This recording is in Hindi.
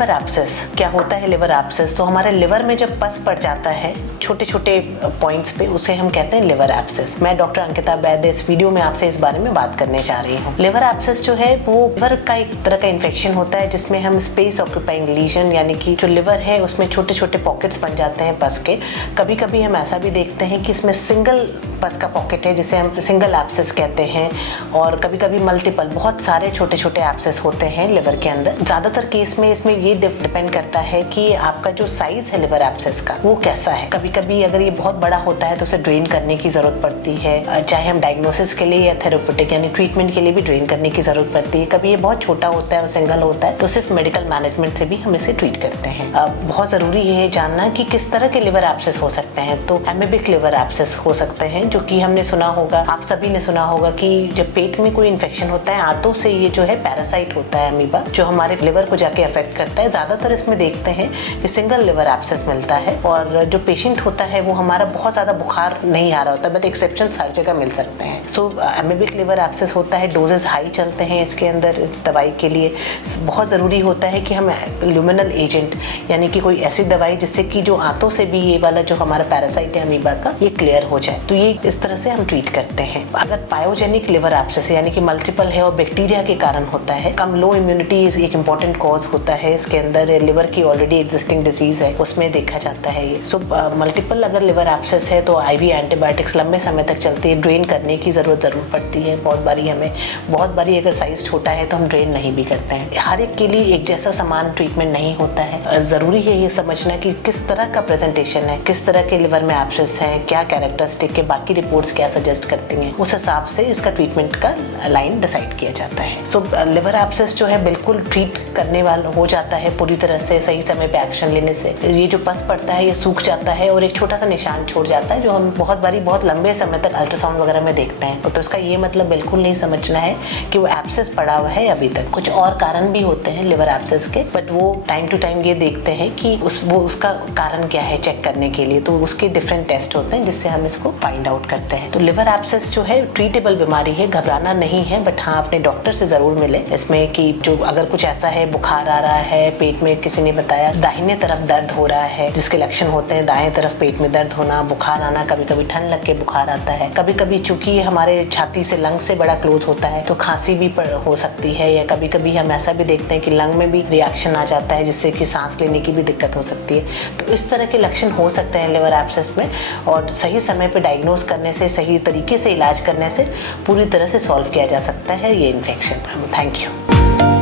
लिवर एब्सेस क्या होता है? लिवर एब्सेस तो हमारे लिवर में जब पस पड़ जाता है छोटे छोटे पॉइंट्स पे, उसे हम कहते हैं लिवर एब्सेस। मैं डॉक्टर अंकिता वैद्य इस वीडियो में आपसे इस बारे में बात करने जा रही हूँ। लिवर एब्सेस जो है वो लिवर का एक तरह का इन्फेक्शन होता है जिसमें हम स्पेस ऑक्यूपाइंग लीजन यानी कि जो लिवर है उसमें छोटे छोटे पॉकेट्स बन जाते हैं पस के। कभी कभी हम ऐसा भी देखते हैं कि इसमें सिंगल पस का पॉकेट है जिसे हम सिंगल एब्सेस कहते हैं, और कभी कभी मल्टीपल बहुत सारे छोटे छोटे एब्सेस होते हैं लिवर के अंदर। ज़्यादातर केस में इसमें ये डिपेंड करता है कि आपका जो साइज है लिवर एब्सेस का वो कैसा है। कभी कभी अगर ये बहुत बड़ा होता है तो उसे ड्रेन करने की ज़रूरत पड़ती है, चाहे हम डायग्नोसिस के लिए या थेरेप्यूटिक यानी ट्रीटमेंट के लिए भी ड्रेन करने की ज़रूरत पड़ती है। कभी ये बहुत छोटा होता है और सिंगल होता है तो सिर्फ मेडिकल मैनेजमेंट से भी हम इसे ट्रीट करते हैं। बहुत ज़रूरी है जानना कि किस तरह के लिवर एब्सेस हो सकते हैं। तो एमीबिक लिवर एब्सेस हो सकते हैं जो कि हमने सुना होगा, आप सभी ने सुना होगा कि जब पेट में कोई इन्फेक्शन होता है आंतों से, ये जो है पैरासाइट होता है अमीबा जो हमारे लिवर को जाके अफेक्ट करता है। ज़्यादातर इसमें देखते हैं कि सिंगल लिवर एब्सेस मिलता है, और जो पेशेंट होता है वो हमारा बहुत ज़्यादा बुखार नहीं आ रहा होता, बट एक्सेप्शन हर जगह मिल सकते हैं। सो एमीबिक लिवर एब्सेस होता है, डोजेस हाई चलते हैं इसके अंदर। इस दवाई के लिए बहुत ज़रूरी होता है कि हम ल्यूमिनल एजेंट यानी कि कोई ऐसी दवाई जिससे कि जो आंतों से भी ये वाला जो हमारा पैरासाइट है अमीबा का ये क्लियर हो जाए, तो ये इस तरह से हम ट्रीट करते हैं। अगर पायोजेनिक लिवर एब्सेस यानी कि मल्टीपल है और बैक्टीरिया के कारण होता है, कम लो इम्यूनिटी एक इंपॉर्टेंट कॉज होता है इसके अंदर, लिवर की ऑलरेडी एग्जिस्टिंग डिजीज है उसमें देखा जाता है ये। सो मल्टीपल अगर लिवर एब्सेस है तो आईवी एंटीबायोटिक्स लंबे समय तक चलती है, ड्रेन करने की जरूरत पड़ती है बहुत बारी अगर साइज छोटा है तो हम ड्रेन नहीं भी करते हैं। हर एक के लिए एक जैसा समान ट्रीटमेंट नहीं होता है। जरूरी है ये समझना कि किस तरह का प्रेजेंटेशन है, किस तरह के लिवर में एब्सेस है, क्या कैरेक्टरिस्टिक है, बाकी रिपोर्ट्स क्या सजेस्ट करती हैं, उस हिसाब से इसका ट्रीटमेंट का लाइन डिसाइड किया जाता है। सो लिवर एब्सेस जो है बिल्कुल ट्रीट करने वाला हो जाता है पूरी तरह से सही समय पे एक्शन लेने से। ये जो पस पड़ता है ये सूख जाता है और एक छोटा सा निशान छोड़ जाता है जो हम बहुत लंबे समय तक अल्ट्रासाउंड वगैरह में देखते हैं। तो इसका ये मतलब बिल्कुल नहीं समझना है कि वो एब्सेस पड़ा हुआ है अभी तक। कुछ और कारण भी होते हैं लिवर एब्सेस के, बट वो टाइम टू टाइम ये देखते हैं कि उसका कारण क्या है चेक करने के लिए, तो उसके डिफरेंट टेस्ट होते हैं जिससे हम इसको फाइंड आउट करते हैं। तो लिवर एब्सेस जो है ट्रीटेबल बीमारी है, घबराना नहीं है, बट हाँ अपने डॉक्टर से जरूर मिले इसमें कि जो अगर कुछ ऐसा है, बुखार आ रहा है, पेट में किसी ने बताया दाहिने तरफ दर्द हो रहा है, जिसके लक्षण होते हैं दाएं तरफ पेट में दर्द होना, बुखार आना, कभी कभी ठंड लग के बुखार आता है, कभी कभी चूंकि हमारे छाती से लंग से बड़ा क्लोज होता है तो खांसी भी हो सकती है, या कभी कभी हम ऐसा भी देखते हैं कि लंग में भी रिएक्शन आ जाता है जिससे कि सांस लेने की भी दिक्कत हो सकती है। तो इस तरह के लक्षण हो सकते हैं लिवर एब्सेस में, और सही समय पे डायग्नोज करने से, सही तरीके से इलाज करने से पूरी तरह से सॉल्व किया जा सकता है ये इन्फेक्शन। Thank you.